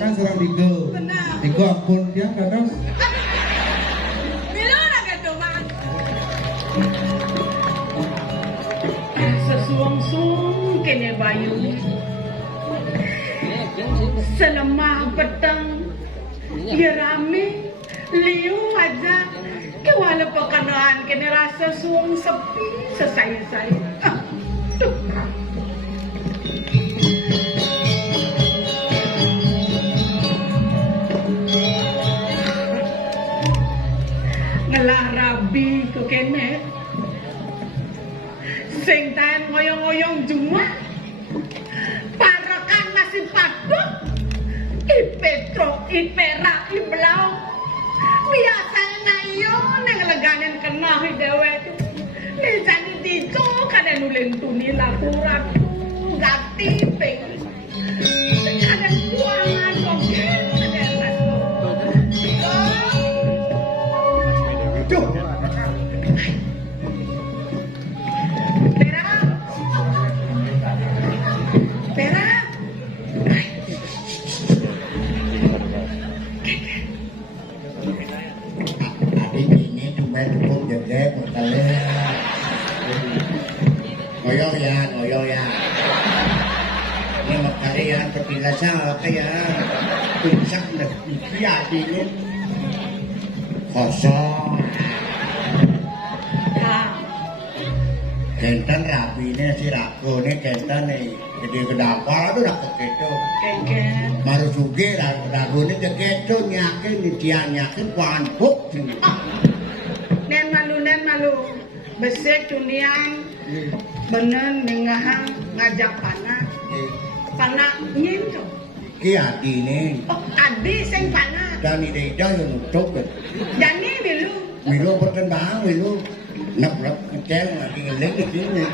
Kan serang digo. Digo ampun dia kadang. Bila orang itu man. Sesuang-suang kene bayu. Selemah petang. Ya rame. Liu aja. Kewala pekanaan kene rasa suang sepi sesaya-saya. Ngelah rabi ke kene sing tahan ngoyong-ngoyong jumah parakan nasi paduk ipetro ipera iblau biasanya nayo neng leganen kena dewe tu ni jadi dico kada nulen tuni laku ratu gati peng kada kuangan koken kada rasu ngoyo ya ini makanya ya kepilasan kayak pinsak dan iya ini kosong kenten rapi ini si raku ini kenten nih jadi kedapal itu udah kekedo baru juga raku ini kekedo nyakin dia nyakin wanbuk nen malu besek cunian bener nengahang ngajak panah nyentuh ki adi ini oh adi sing panah dan ide yang nutup dan ini milu berkembang milu nep kecil lagi ngelik di sini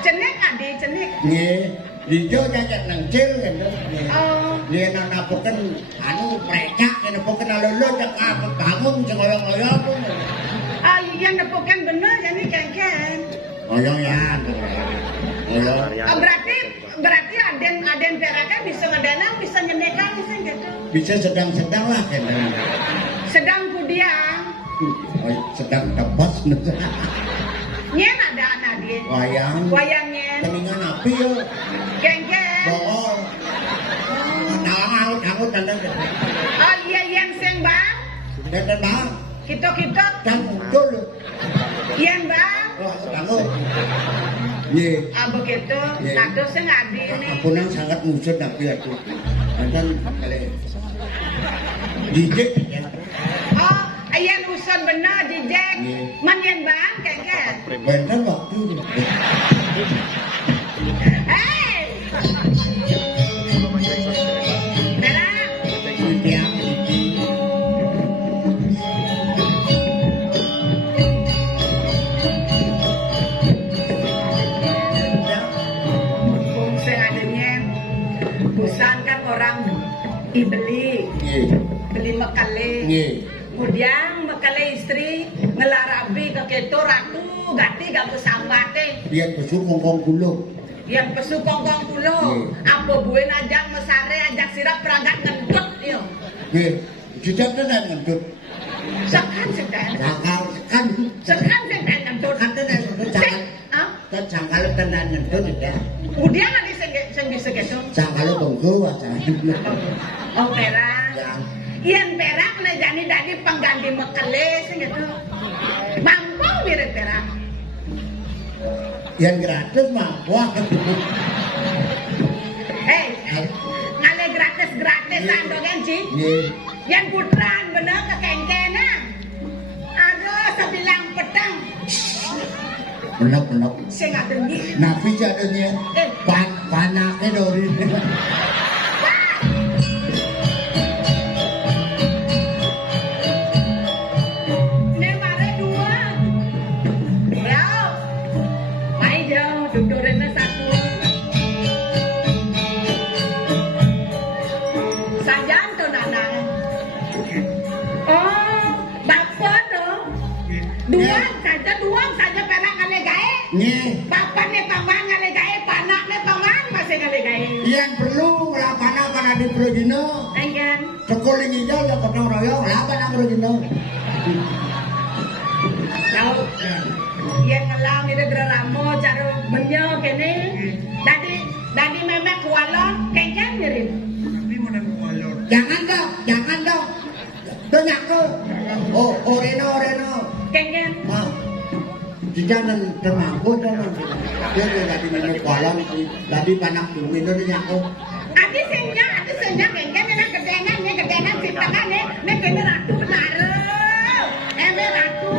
cenek adi cenek nih Lijo jajan nang cil kan oh dia nang napokan anu precak kan napokan alolo cak apa bangun ngoyong-ngoyong tuh yang nepokan bener jadi kengken ngoyong ya ngoyong berarti aden perakan bisa ngedanang bisa nyenekan bisa gitu bisa sedang-sedang lah kan sedang kudiang sedang tebas nyen ada anak dia wayangnya teningan api yo kengken bohong tangut dan oh iya yang seng bang dan bang kita dan muncul yang bang oh tangut ye begitu nado sing adi ini aku nang sangat musut tapi aku kan kali dijek oh yang usun bener dijek manyen bang kengken bener waktu hey beli mekale kemudian mekale istri ngelarabi ke keto ratu gati gak kesambate yang pesu kongkong gulung apa buen ajak mesare ajak sirap peragat ngentut yo tidak tenan ngentut sekan ngentut kan sangkal tenan ngentut ya kemudian nanti sing bisa keto sangkal bengku aja oh perak yang perak na jadi pengganti mekele sing gitu mampu mirip perak yang gratis mampu ngale gratis andogan sih yang putran bener ke kengkena aduh sebilang petang benak sing adengi nabi jadanya panaknya dori yen perlu lapan di Projino. Kengken. Sekolah nginjal ya gotong royong lapan Projino. Tahu. Yang ngelam itu drama cara benyo kene. Dadi memek kualon kengken mirip. Tapi mana kualon? Jangan dong. Tanya ke. Oh, Reno. Kengken. Jangan termangkut dong. Dia tadi memek kualon, tadi panak bumi itu nyako. Adi senja kengken ini kedengan si tangannya, ini kene ratu benar. Ratu.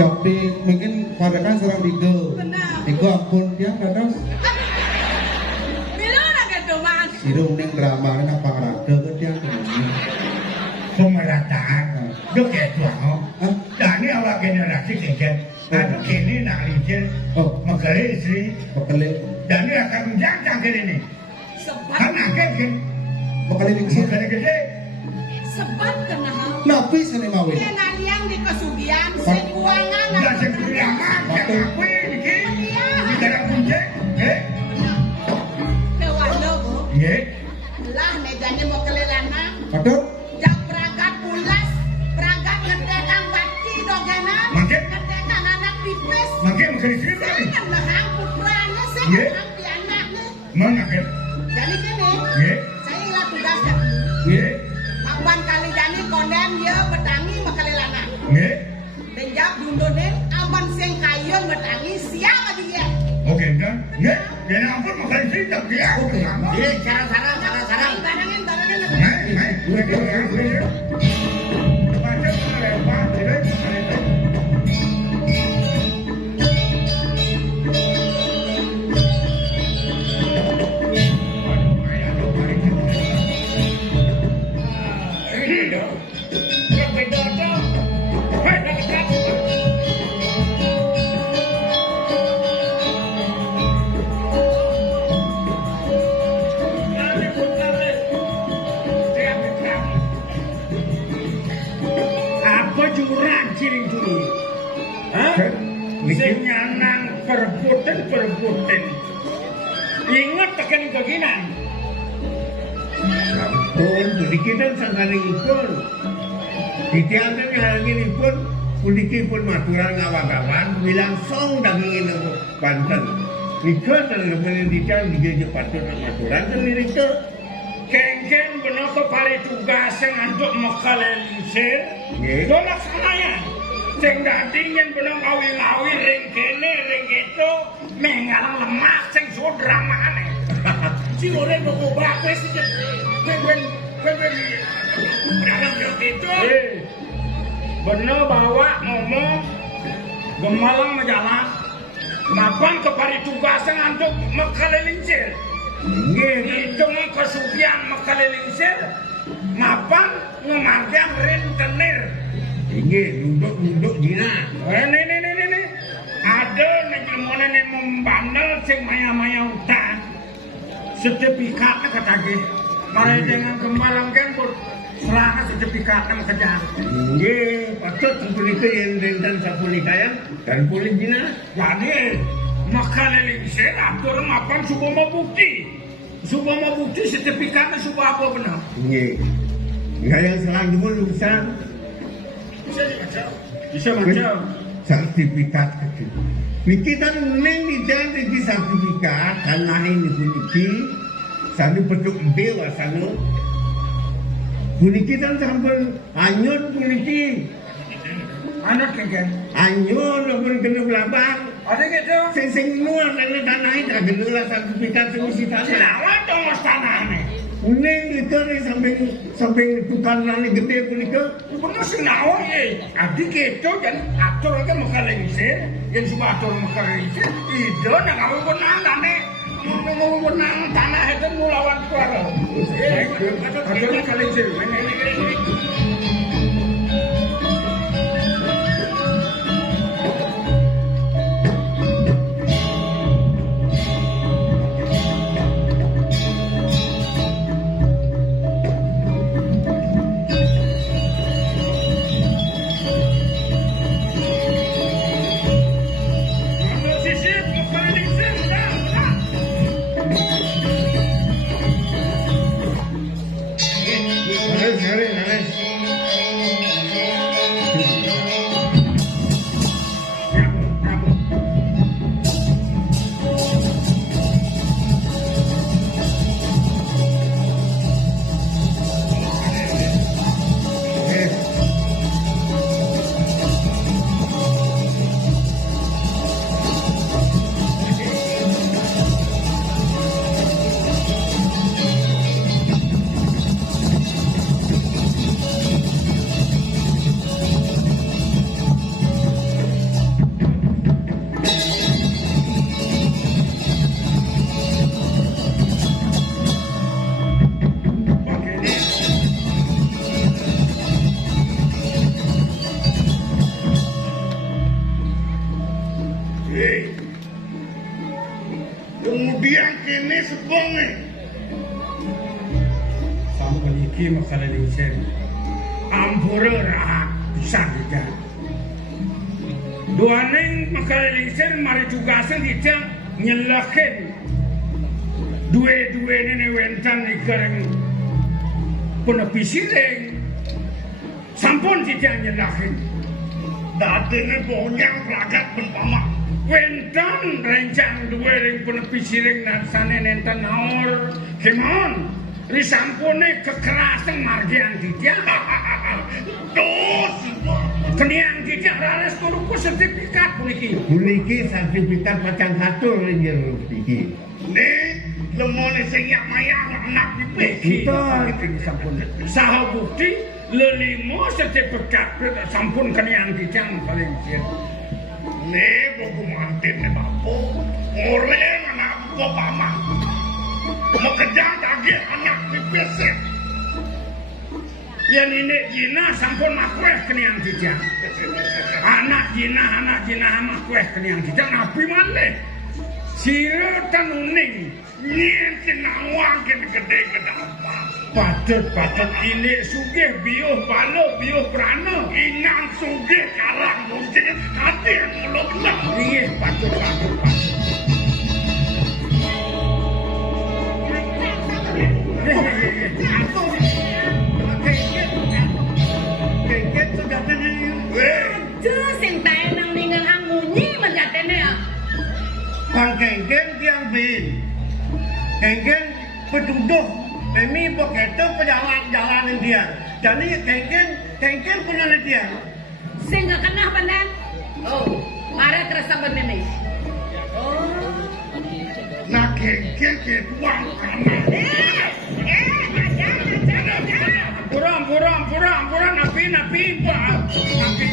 Jadi mungkin pada kan serang digo. Digo ampun dia kadang. Bila nak kata mas. Sirung neng drama neng apa ngeraga ke dia. Pemerataan, dia kayak tuang. Dan ini awak generasi kengken. Aduh kini nak licin. Makale istri. Makale. Dan ini akan menjangkang ke ini. Kan angkat kan. Makale lingsi. Makale gede. Sepat kena hal. Napi sana mawe. Kena liang di kesugian, sekuangan. Dan sekuriangan, yang aku ini bikin. Di dalam kunci. Dewan logo. Iya. Lah mejanya mau kelelana. Padahal. Jak peragat pulas, peragat ngedenang bati dogena. Makin. Ngedenang anak pipes. Makin makale istri tadi. Kan lehang putranya sih. Iya. Ampi anaknya. Mana kan? Jadi gini. Iya. Saya ilah tugasnya. Iya. Abang kali jani konden dia betangi makalelana. Iya. Benjak dundonen aman sing kayun betangi siap aja dia. Oke, kan? Iya. Dan ampun makale istri tak dia. Iya, sarang. Barangin. Gue macam melempar, tidak? Sing nyanang perebutan. Ingat tekan keginan. Pun budikitan sangkaring ikon. Ditiangkan ngalangin ikon, budikipun maturan ngawagawan, bilang song dagingin ng banten. Ikon na naman digaya patun ng maturan, dan nirito. Kengken benar pare tugas yang antuk makalalisir. Dola sanayan. Sing dadi yen bener ngawi-ngawi ring kene ring itu mengalang lemah sing sodramane. Sing ora kok obah wis ben berang yo gitu. Bener bawa ngomong gemalang majalah. Mapan kepari tugas ngantuk makalelincir. Nggih, itu kesugihan makalelincir. Mapan ngemarjang rentenir. Ini duduk dina. Ini. Ada ngejelmonan yang membandel sing maya-maya utang. Sertifikatnya katanya. Mari jangan kembalangkan buat serahkan sertifikatnya kerja. Ini patut itu yang rentan sapulikayang dan pulih dina. Jadi makalelingsir atur mapan subuh mau bukti. Subuh mau bukti sertifikatnya subuh apa benar? Iya. Nggak yang selang dulu bisa. Bisa macam sertifikat kecil. Niki kan neng tidak ada sertifikat dan lain kuniki. Sanu bentuk dewa sanu. Kuniki kan sambil anyut kuniki. Anak kan? Anyun pun kena belabang. Ada gitu. Sing nuan nang tanah itu kena lah sertifikat sing tanah. Selawat dong mas tanahnya. Ning itu nih samping tukang nani gede punika. Bener senawa ya. Abdi gitu kan atur kan makalengisir. Yang cuma atur makalengisir. Itu nak kamu pernah tanah. Mau pernah tanah itu mulawan keluar. Atur makalengisir. Ini. Kemudian kini sebonge sampai iki masalah lincir ampura rahat bisa tidak dua neng masalah lincir mari tugasan tidak nyelakin dua ini wentan ikareng penepi sireng sampun tidak nyelakin datene bonyang ragat penpamak wentan rencang dua ring penepi sireng narsane nenten naur kemon risampune kekerasan margian tidak dos kenian tidak rares kuruku sertifikat puniki sertifikat macam satu ringgir iki nih lemone sengyak mayang anak dipeki saha bukti lelimo sertifikat sampun kenian tidak paling cian nih buku mantin nih bapu ngoreng anak kok paman mau kejar lagi anak dipeset ya nenek jina sampun makweh kenian tidak anak jina makweh kenian tidak nabi malih sira tanuning nyen nawang gede kedapa patut ini sugih biuh balo biuh prana inang sugih karang mungkin hati mulut lah nggih patut Bang Kengken tiang bin, Kengken petuduh, demi begitu perjalanan dia. Jadi Kengken penelitian. Sehingga kena benar. Oh, mari terasa benar nih. Oh, nak Kengken ke buang kanan. Burang, napi, pak. Napi.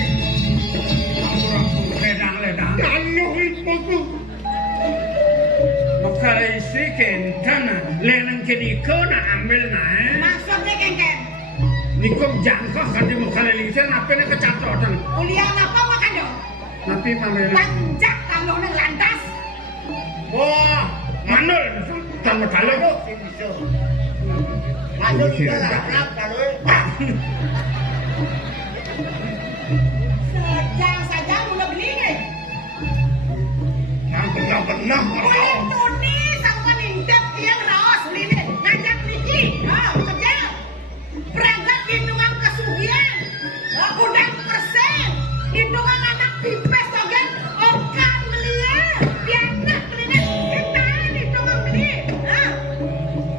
Ledang. Lalu itu tu. Maka istri kentana, lenang kediko na ambil na. maksudnya Kengken? Nikom jangka kan di mukala lingsen apa nak kecatotan. Kuliah apa makan dong? Napi pamela. Panjak kalau neng lantas. Wah, manul tambah kalau. Masuk kita lah, kalau Saja mulai beli ni. Benar. Boleh tunis sama nintep yang raos beli ni. Ngajak Niki. Kerja. Perangkat hidungan kesugihan. Udang persen. Hidungan anak pipes togen. Okan belia. Bianak beli ni. Kita hidungan beli.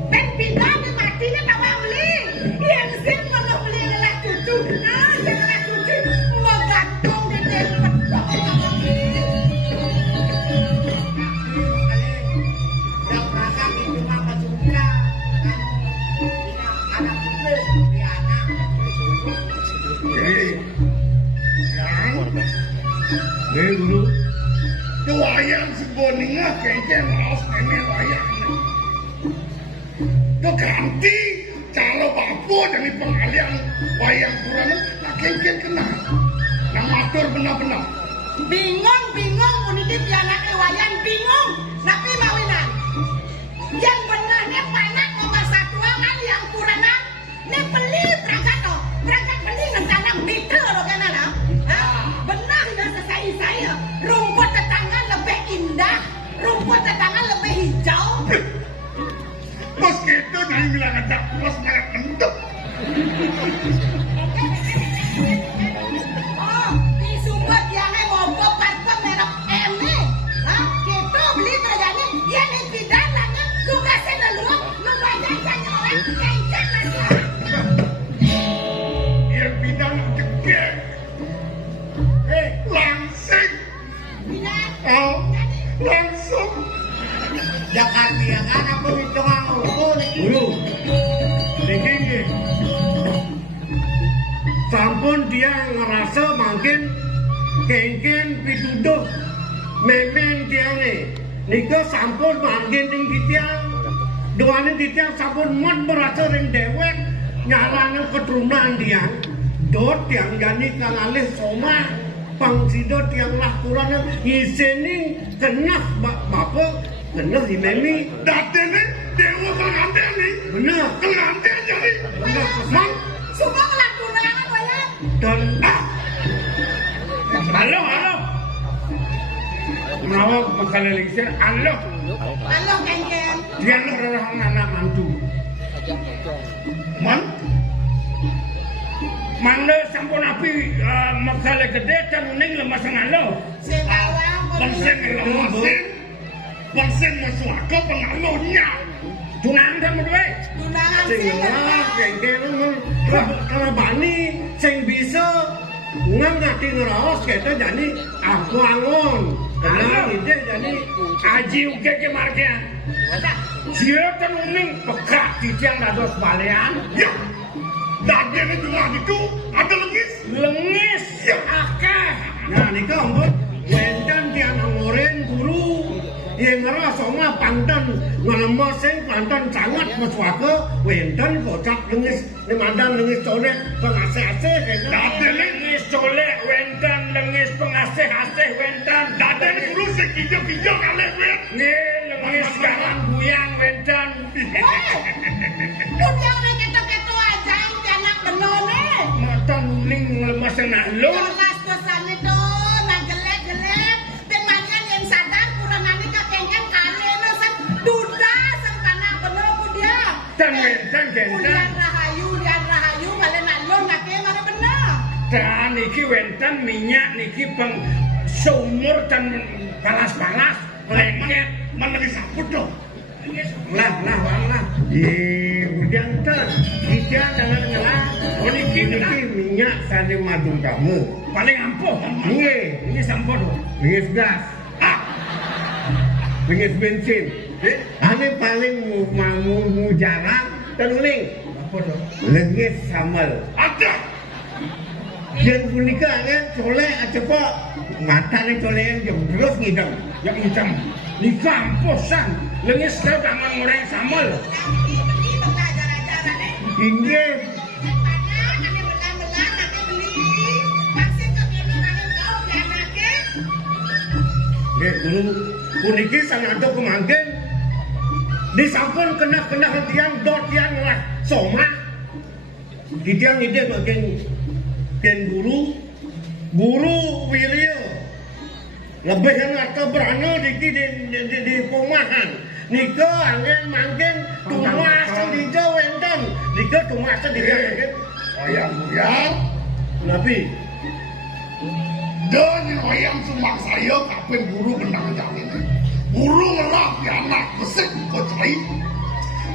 Dan pindah di matinya tawang beli. Yang sin mana beli lelah cucu. Lelah cucu. Menggantung di tempat. wayang seboninga kengken raos nenek wayang. Tuh ganti calo bapu dari pengalian wayang kurang nak kengken kena. Nang matur benar-benar. Bingung puniki pianake wayang bingung. Napi mawinan. Yang benarnya panak ngomong satuangan yang kuranan. Ini beli berangkat toh. Berangkat beli ngetanam mitra loh kan anak. Benar dan saya. Rumput tetangga lebih indah. Rumput tetangga lebih hijau. Bos gitu nang bilang ada bos malah kentuk. Oh, di sumber yang ngobrol parfum merek Eme. Gitu beli terjadi. Ya nih bidananya tugasnya lu bayar banyak orang kencang lagi. Ya bidang gede. Langsing. Bidan. Oh, langsung. Jangan biarkan aku hitung ukur. Dulu, niki sampun dia ngerasa makin kengken pituduh memen tiange. Nika sampun makin ing ditiang. Doane ditiang sampun mon merasa ring dewek nyalane keturunan tiang. Dot tiang jani kang alih soma pangsido tiang lah kurang ngiseni kenah bapak kenah imemi Datene dewa pengantin nih. bener Pengantin jadi. bener Mang, Semua kelakuan wayang. dan halo. Menawa mengkalilingsir, halo. Halo kengken. dia ngerahang anak mantu. Mana sampun api mekale gede dan uning lemas ngalo. Sing awang Bangsen lemasin. Bangsen masuaka pengalonya. Tunang dan berdua. tunangan Sing sing ngelah kengken kalau bani sing bisa ngangati ngeraos kita jadi aku angon. Kenal ide jadi Aji uke ke marga. Dia dan uning pekak di tiang dados balean. Ya. Dadene cuma itu ada lengis. Ya. Akeh. nah nika ampun wendan tiang ngoren guru yang ngerasa mah pantan ngelemah sing pantan sangat meswaka wendan kocak lengis ni mandang lengis colek pengasih-asih Dadene lengis colek wendan lengis pengasih-asih wendan. Dadene guru sing kijo-kijo kalih wet. Nih lengis garang buyang wendan. Udah keto-keto aja yang anak benone. Mata uning lemas nak lo. Kelas kosan itu nang gelek-gelek. Pemanian yang sadar kurangane kakengken kali no san duda san kana beno dia. Dan wendan gendan. Udian rahayu kalian nalon ngake mana bener. Dan niki wendan minyak niki peng sumur dan palas-palas lengket menelis sapu dong. lah udah ter kita jangan ngelah Oh niki minyak sari madu kamu paling ampuh. Ini sampur. bingis gas bingis bensin ini paling mau jarang dan uning lengis sambal Ada. yang punika kan colek aja pak mata nih colek yang jembros ngidam Yang hitam. Di kampusan lengis kau tangan goreng sambal. Ini belajar-ajaran nih. inggih dulu puniki sang aduk kemangkin disampun kena tiang dot tiang lah soma di tiang ide bagian guru Wilio lebih yang atau berana di pomahan nika angin mangkin tumasan di jawendan nika tumasan di jawendan Oyang-oyang. nabi Dan oyang sumbang saya kapan guru benang jamin. Guru ngelah pianak besek kocai.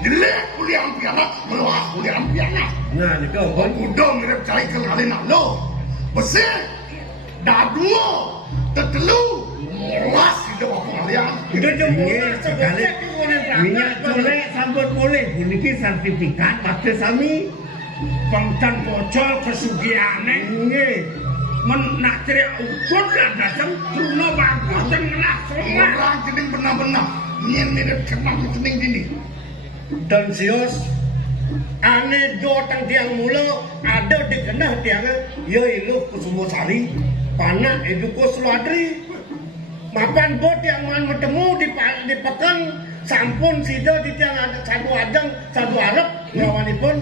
Jelek kuliah pianak melah kuliah pianak. nah nika ampun Udah mirip cai kenalin lo. Besek. Daduo. Tetelu. Molas di depan pengalian. itu cuma sekali minyak colek sambut boleh puniki sertifikat pasti sami Pangtan bocol kesugiane. nggih men nak ceria ukun lah datang Bruno bagus dan langsung Orang jeneng benar-benar nyen mirip kenal jeneng gini. Dan sios ane do tang tiang mula ada di kenah tiang ya iluh Kusumosari panak eduko Suladri mapan bot yang man bertemu di petang sampun sida di tiang ada satu ajang satu arep ngawanipun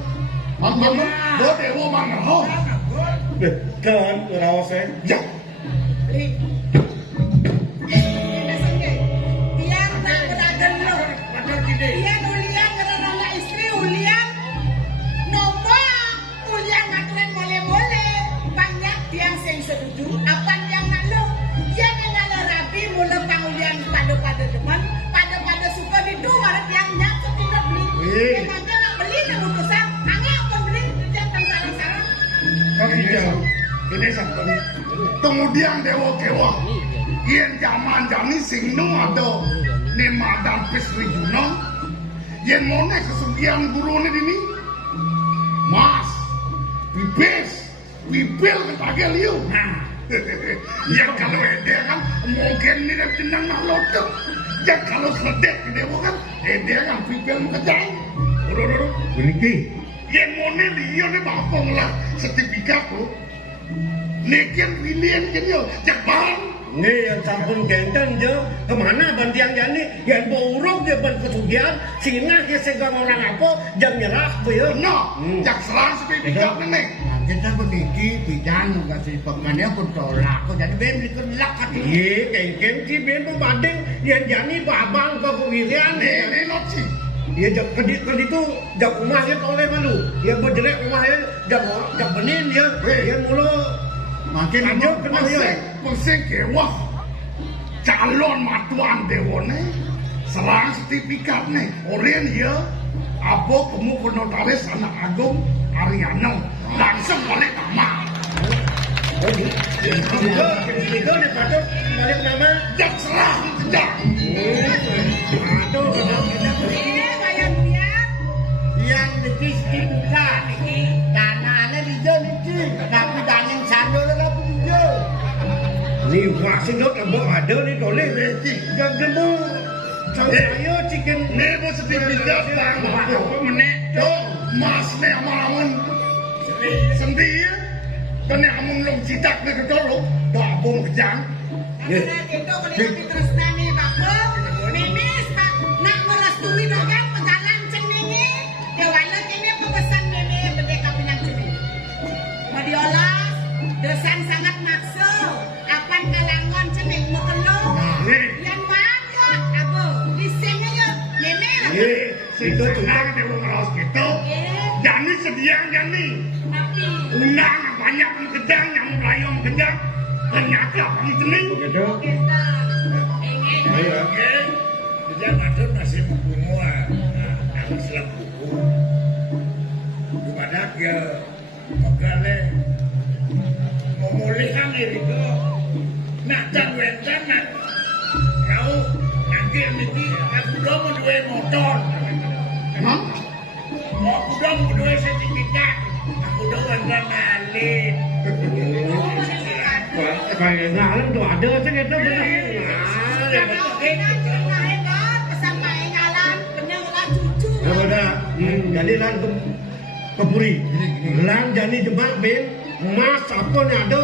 Mama, do dewa mana ho? dan rawas saya Ya, Tiang tak beragam lo. Tiang ulian kerana istri ulian. Nombor ulian ngaturan boleh-boleh. Banyak tiang saya setuju. Apa yang nak lo? Yang ngala rabi mula pangulian pada teman. Pada suka di dua tiang nyak tidak beli. Memangnya nak beli nak utusan. Angin apa beli? Tiang tang sarang-sarang. ini sampai. Kemudian dewa kewa. Yen zaman jani sing nu ada ni madam Pesri Juno. Yen mone kesugihan guru ni dini. Mas, pipil ketagel liu. Ya kalau ede kan mungkin ni dah tenang nak lotek. Ya kalau sedek dewa kan ede kan pipil mengejai. Urur. Beniki. Yen mone liu ni bapong lah sertifikat tu. Nekian pilihan kan yo, Jepang. Ni yang sampun genten je kemana bantiang jani yang buruk dia ban kesugihan singa dia segang orang apa jam nyerah ya No, jak serang sertifikat ni. Kita beniki bidang kasih pemannya pun tolak. Kau jadi ben dikelak hati. ye kengkeng ki ben pembanding yang jani babang ke kewirian Ni loci. ya jak kedit tu jak rumah dia oleh malu ya berjelek rumah dia jak benin dia yang mula Makin Ajo kena ya. Pusing kewah. Calon matuan dewa ni. Serang sertifikat ni. Orang ya. Apa kamu penotaris anak agung Ariano. Langsung balik nama. itu dia patut balik nama Jak serang sejak. aduh Bayar ulian. yang dikis dibuka tanahnya hijau niki tapi daging sandal tapi hijau ni vaksin dok abang ada ni toleh jangan demo saya chicken Ni pun sertifikat bang. apa menek Tuh, mas ni aman-aman. Sendiri. Kena amun long citak ni ketolok. Dah apa kejang. Karena itu kalau kami tresnani bapak, mimis pak nak merestui doang pejalan cenini. Dewana kini pemesan nene berdeka pinang cenini. Madiolas, desan sangat makso. Apan kalangan cening mekelo. Yang mana apa? Di sini ya, nene lah. Itu tukang dewa ngeros gitu. Jani sediang jani. Tapi Undang banyak kedang yang melayong kedang. Ternyata kami tening. gitu kita ingin oke dia ngatur masih buku mua nama selam buku gimana dia pegale memulihan diri itu nak jangan nak kau nanti nanti aku dah berdua motor Emang? aku dah berdua sertifikat aku dah berdua malin kayak ngalam tu ada sih kita benar ya pada jadi lan kepuri lan jadi jemaah ben mas apa ni ada